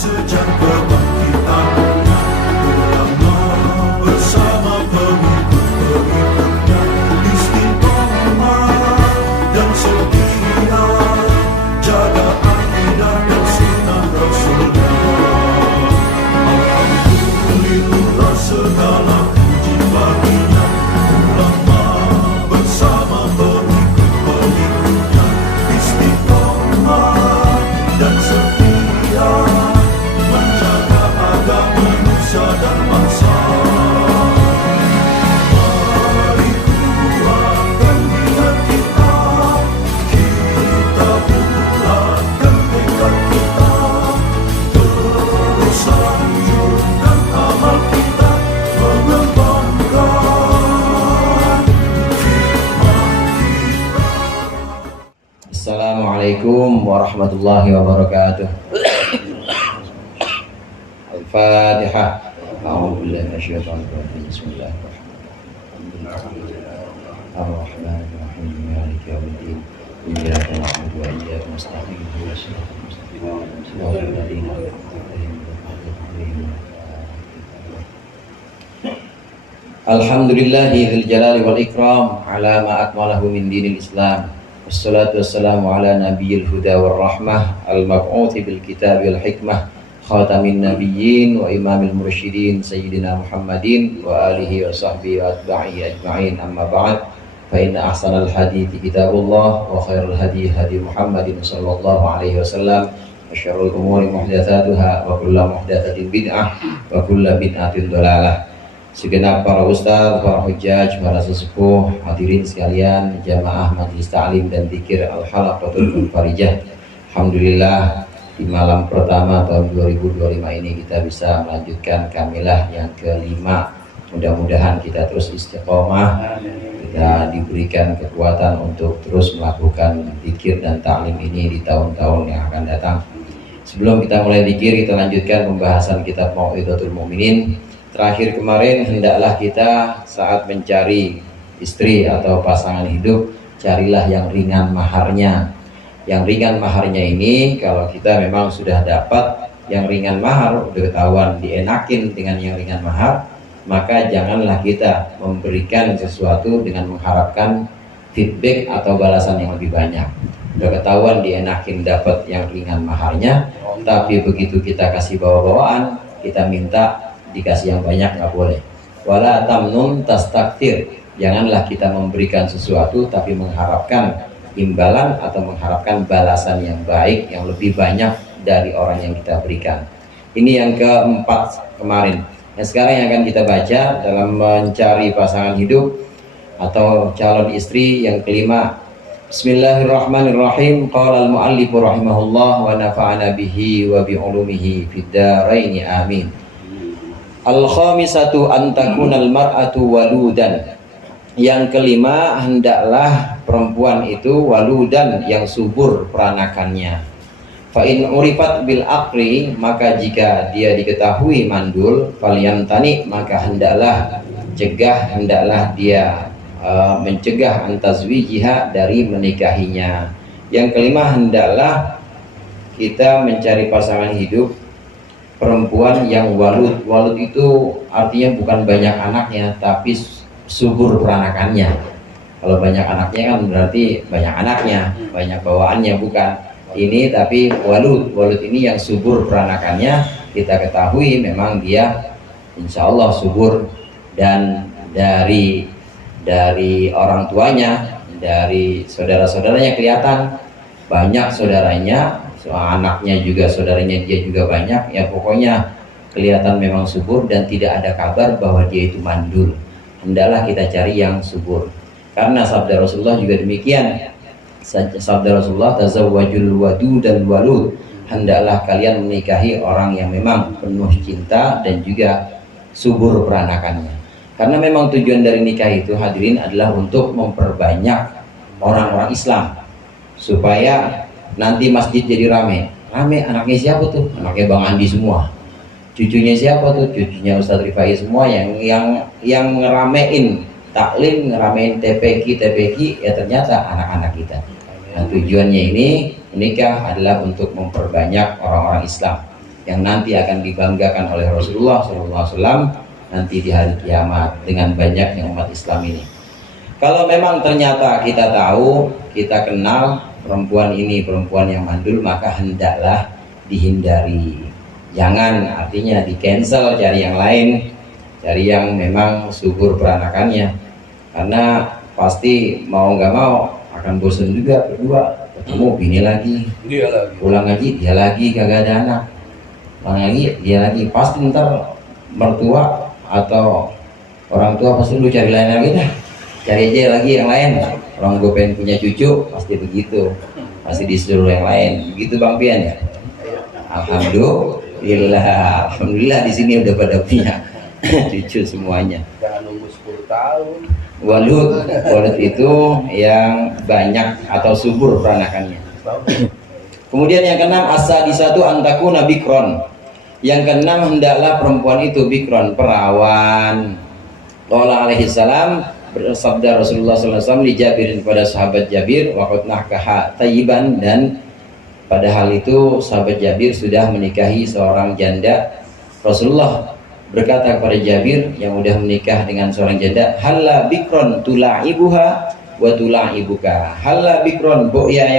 sejak kebangkitannya, ulama bersama pengikut-pengikutnya istiqomah dan setia, jaga akidah dan sunnah Rasulnya. Alhamdulillah segala puji baginya, ulama bersama pengikut-pengikutnya istiqomah dan setia, menjaga agama manusia dan bangsa. Mari kuatkan niat kita, kita bulatkan tekad kita, terus lanjutkan amal kita, mengembangkan hikmah kita. Assalamualaikum warahmatullahi wabarakatuh. Al-Fatihah. A'udzubillahi minasyaitonir rajim. Bismillahirrahmanirrahim. Ar-Rahmanir-Rahim. Maliki yaumiddin. Iyyaka na'budu wa iyyaka nasta'in. Ihdinas siratal mustaqim. Shiratal ladzina an'amta 'alaihim ghairil maghdubi 'alaihim. Alhamdulillahi dzil jalali wal ikram ala ma akmalahu min dinil Islam. Wassalatu wassalamu ala nabiyil huda war rahmah al-mab'uthi bil kitab wal hikmah khatamin nabiyyin wa imamil mursyidin sayyidina Muhammadin wa alihi wa sahbihi wa atba'i ajma'in, amma ba'd. Fa inna ahsanal hadithi kitabullah wa khairul hadi hadi Muhammadin sallallahu alaihi wasallam, wa syarrul umuri muhdatsatuha wa kullu muhdatsatin bid'ah wa kullu bid'atin dhalalah. Segenap para ustaz, para hujjaj, para sesepuh, hadirin sekalian, jamaah majelis ta'lim dan dzikir Al-Halaqatul Munfarijah. Alhamdulillah, di malam pertama tahun 2025 ini kita bisa melanjutkan kamilah yang kelima. Mudah-mudahan kita terus istiqomah, kita diberikan kekuatan untuk terus melakukan dzikir dan ta'lim ini di tahun-tahun yang akan datang. Sebelum kita mulai dzikir, kita lanjutkan pembahasan kitab Mau'izatul Mu'minin. Terakhir kemarin, hendaklah kita saat mencari istri atau pasangan hidup, carilah yang ringan maharnya. Yang ringan maharnya ini, kalau kita memang sudah dapat yang ringan mahar, udah ketahuan dienakin dengan yang ringan mahar, maka janganlah kita memberikan sesuatu dengan mengharapkan feedback atau balasan yang lebih banyak. Udah ketahuan dienakin dapat yang ringan maharnya, tapi begitu kita kasih bawa-bawaan, kita minta dikasih yang banyak, nggak boleh. Wala tamnun tastakthir, janganlah kita memberikan sesuatu tapi mengharapkan imbalan atau mengharapkan balasan yang baik yang lebih banyak dari orang yang kita berikan. Ini yang keempat kemarin. Yang sekarang yang akan kita baca dalam mencari pasangan hidup atau calon istri yang kelima. Bismillahirrahmanirrahim. Qala al-mu'allif rahimahullah wa nafa'ana bihi wa bi ulumihi fid dharain amin. Al-khamisatu an takunal mar'atu waludan. Yang kelima, hendaklah perempuan itu waludan, yang subur peranakannya. Fa in urifat bil aqri, maka jika dia diketahui mandul, falyantani, maka hendaklah dia mencegah antazwijiha, dari menikahinya. Yang kelima, hendaklah kita mencari pasangan hidup perempuan yang walud. Walud itu artinya bukan banyak anaknya, tapi subur peranakannya. Kalau banyak anaknya kan berarti banyak anaknya, banyak bawaannya, bukan. Ini tapi walud. Walud ini yang subur peranakannya. Kita ketahui memang dia insya Allah subur, dan dari orang tuanya, dari saudara-saudaranya kelihatan banyak saudaranya. Anaknya juga, saudaranya dia juga banyak. Ya pokoknya kelihatan memang subur dan tidak ada kabar bahwa dia itu mandul. Hendaklah kita cari yang subur, karena sabda Rasulullah juga demikian. Sabda Rasulullah, tazawwajul wadud dan walud, hendaklah kalian menikahi orang yang memang penuh cinta dan juga subur peranakannya. Karena memang tujuan dari nikah itu, hadirin, adalah untuk memperbanyak orang-orang Islam, supaya nanti masjid jadi rame. Anaknya siapa tuh? Anaknya Bang Andi semua. Cucunya siapa tuh? Cucunya Ustadz Rifai semua, yang ngeramein taklim, ngeramein TPQ, ya ternyata anak-anak kita. Nah, tujuannya ini menikah adalah untuk memperbanyak orang-orang Islam. yang nanti akan dibanggakan oleh Rasulullah SAW nanti di hari kiamat dengan banyaknya umat Islam ini. Kalau memang ternyata kita tahu, kita kenal perempuan ini perempuan yang mandul, maka hendaklah dihindari. Jangan artinya di cancel, cari yang lain, cari yang memang subur peranakannya, karena pasti mau nggak mau akan bosan juga berdua, ketemu bini lagi, Dia lagi. pulang lagi dia lagi kagak ada anak, pulang lagi dia lagi, pasti ntar mertua atau orang tua pasti lu cari lain lagi dah, cari aja lagi yang lain, orang gue pengen punya cucu, pasti begitu, pasti disuruh yang lain, begitu Bang Pian ya. Alhamdulillah di sini udah pada punya cucu semuanya. Jangan nunggu 10 tahun. Walud itu yang banyak atau subur peranakannya. Kemudian yang keenam, as-sadisatu antakuna bikron. Yang keenam, hendaklah perempuan itu bikron, perawan. Qala alaihi salam, bersabda Rasulullah SAW di Jabirin kepada sahabat Jabir, waqad nahkaha tayyiban, dan pada hal itu sahabat Jabir sudah menikahi seorang janda. Rasulullah berkata kepada Jabir yang udah menikah dengan seorang janda, halla bikron tula'ibuha wa tula'ibuka. Halla bikron, ya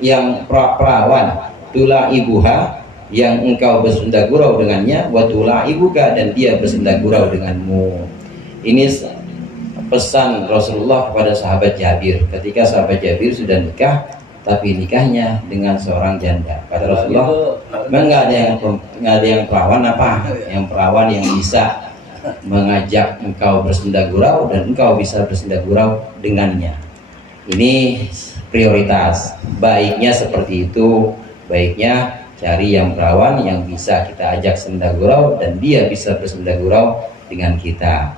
yang perawan, tula'ibuha, yang engkau bersenda gurau dengannya, wa tula'ibuka, dan dia bersenda gurau denganmu. Ini pesan Rasulullah kepada sahabat Jabir ketika sahabat Jabir sudah nikah, tapi nikahnya dengan seorang janda. Kata Rasulullah, nggak ada yang perawan apa? Yang perawan yang bisa mengajak engkau bersenda gurau dan engkau bisa bersenda gurau dengannya. Ini prioritas. Baiknya seperti itu. Baiknya cari yang perawan yang bisa kita ajak senda gurau dan dia bisa bersenda gurau dengan kita.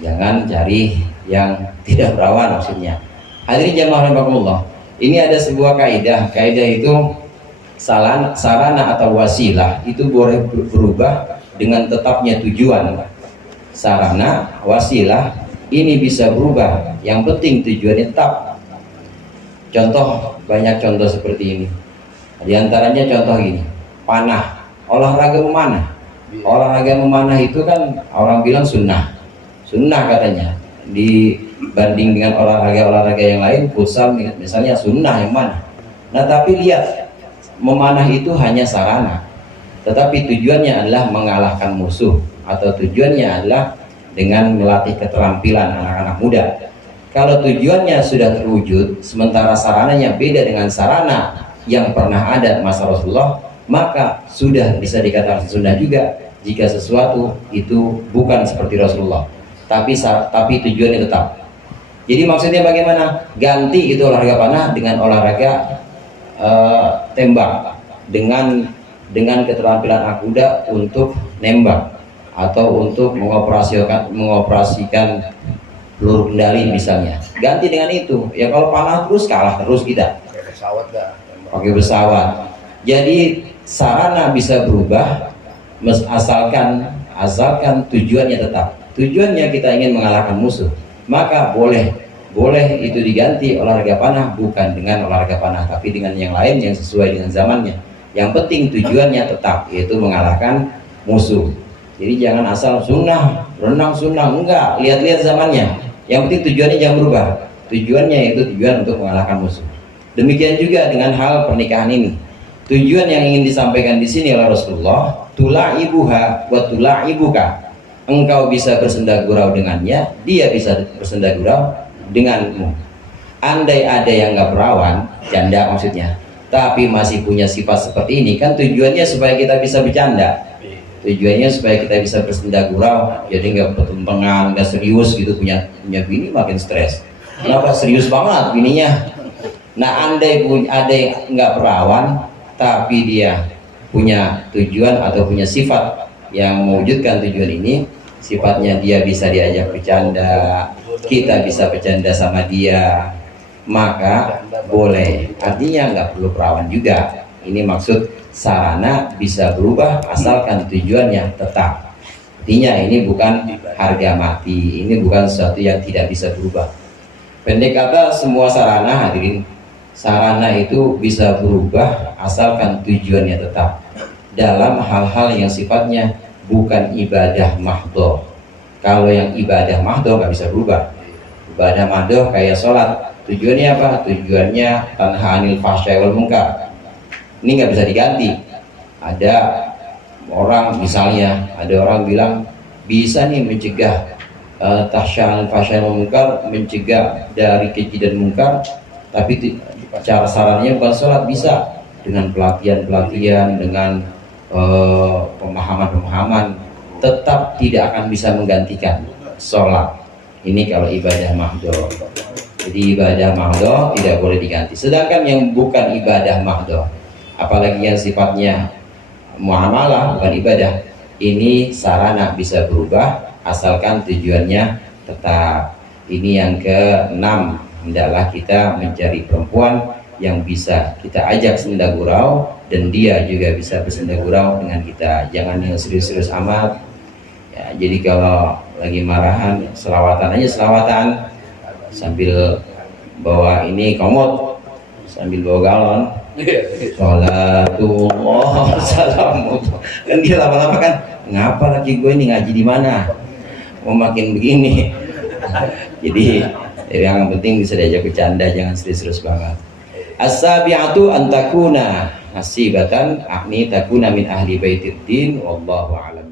Jangan cari yang tidak perawan maksudnya. Hadirin jamaah rahimakumullah. Ini ada sebuah kaidah. Kaidah itu sarana atau wasilah itu boleh berubah dengan tetapnya tujuan. Sarana, wasilah ini bisa berubah. Yang penting tujuannya tetap. Contoh, banyak contoh seperti ini. Di antaranya contoh gini, panah, olahraga memanah. Olahraga memanah itu kan orang bilang sunnah katanya, dibanding dengan olahraga yang lain, futsal misalnya sunnah yang mana. Nah tapi lihat, memanah itu hanya sarana, tetapi tujuannya adalah mengalahkan musuh, atau tujuannya adalah dengan melatih keterampilan anak-anak muda. Kalau tujuannya sudah terwujud, sementara sarananya beda dengan sarana yang pernah ada masa Rasulullah, maka sudah bisa dikatakan sunnah juga jika sesuatu itu bukan seperti Rasulullah, tapi tujuannya tetap. Jadi maksudnya bagaimana? Ganti itu olahraga panah dengan olahraga tembak, dengan keterampilan anak muda untuk nembak atau untuk mengoperasikan peluru kendali misalnya. Ganti dengan itu. Ya kalau panah terus kalah terus kita. Pakai pesawat dah. Pakai pesawat. Jadi sarana bisa berubah asalkan tujuannya tetap. Tujuannya kita ingin mengalahkan musuh, maka boleh itu diganti olahraga panah bukan dengan olahraga panah, tapi dengan yang lain yang sesuai dengan zamannya. Yang penting tujuannya tetap, yaitu mengalahkan musuh. Jadi jangan asal sunnah, renang sunnah, enggak, lihat-lihat zamannya. Yang penting tujuannya jangan berubah. Tujuannya itu tujuan untuk mengalahkan musuh. Demikian juga dengan hal pernikahan ini. Tujuan yang ingin disampaikan di sini oleh Rasulullah, tula'ibuha wa tula'ibuka. Engkau bisa bersenda gurau dengannya, dia bisa bersenda gurau denganmu. Andai ada yang nggak perawan, janda maksudnya, tapi masih punya sifat seperti ini, kan tujuannya supaya kita bisa bercanda. Tujuannya supaya kita bisa bersenda gurau, jadi nggak pertempangan, nggak serius gitu, punya bini makin stres. Kenapa serius banget bininya? Nah, andai ada yang nggak perawan, tapi dia punya tujuan atau punya sifat yang mewujudkan tujuan ini, sifatnya dia bisa diajak bercanda, kita bisa bercanda sama dia, maka boleh. Artinya nggak perlu perawan juga. Ini maksud sarana bisa berubah asalkan tujuannya tetap. Artinya ini bukan harga mati, ini bukan sesuatu yang tidak bisa berubah. Pendek kata, semua sarana, hadirin, sarana itu bisa berubah asalkan tujuannya tetap. dalam hal-hal yang sifatnya bukan ibadah mahdhah. Kalau yang ibadah mahdhah nggak bisa berubah. Ibadah mahdhah kayak sholat, tujuannya apa? Tujuannya tanha anil fahsya'i wal munkar. Ini nggak bisa diganti. Ada orang misalnya, ada orang bilang bisa nih mencegah tahsya anil fahsya'i wal munkar, mencegah dari keji dan munkar, tapi cara sarannya bukan sholat. Bisa dengan pelatihan-pelatihan, dengan pemahaman-pemahaman, tetap tidak akan bisa menggantikan sholat. Ini kalau ibadah mahdhah. Jadi ibadah mahdhah tidak boleh diganti. Sedangkan yang bukan ibadah mahdhah, apalagi yang sifatnya muamalah bukan ibadah, ini sarana bisa berubah asalkan tujuannya tetap. Ini yang keenam, hendaklah kita mencari perempuan yang bisa kita ajak senda gurau dan dia juga bisa bersenda gurau dengan kita. Jangan yang serius-serius amat ya. Jadi kalau lagi marahan, selawatan aja, selawatan sambil bawa ini komod, sambil bawa galon, sholatullah salam. Kan dia lama-lama kan, ngapa lagi gue ini ngaji di mana, mau makin begini. Jadi yang penting bisa diajak bercanda, jangan serius-serius banget. As-sabi'atu an takuna hasibatan, takuna min ahli baitiddin, wallahu a'lam.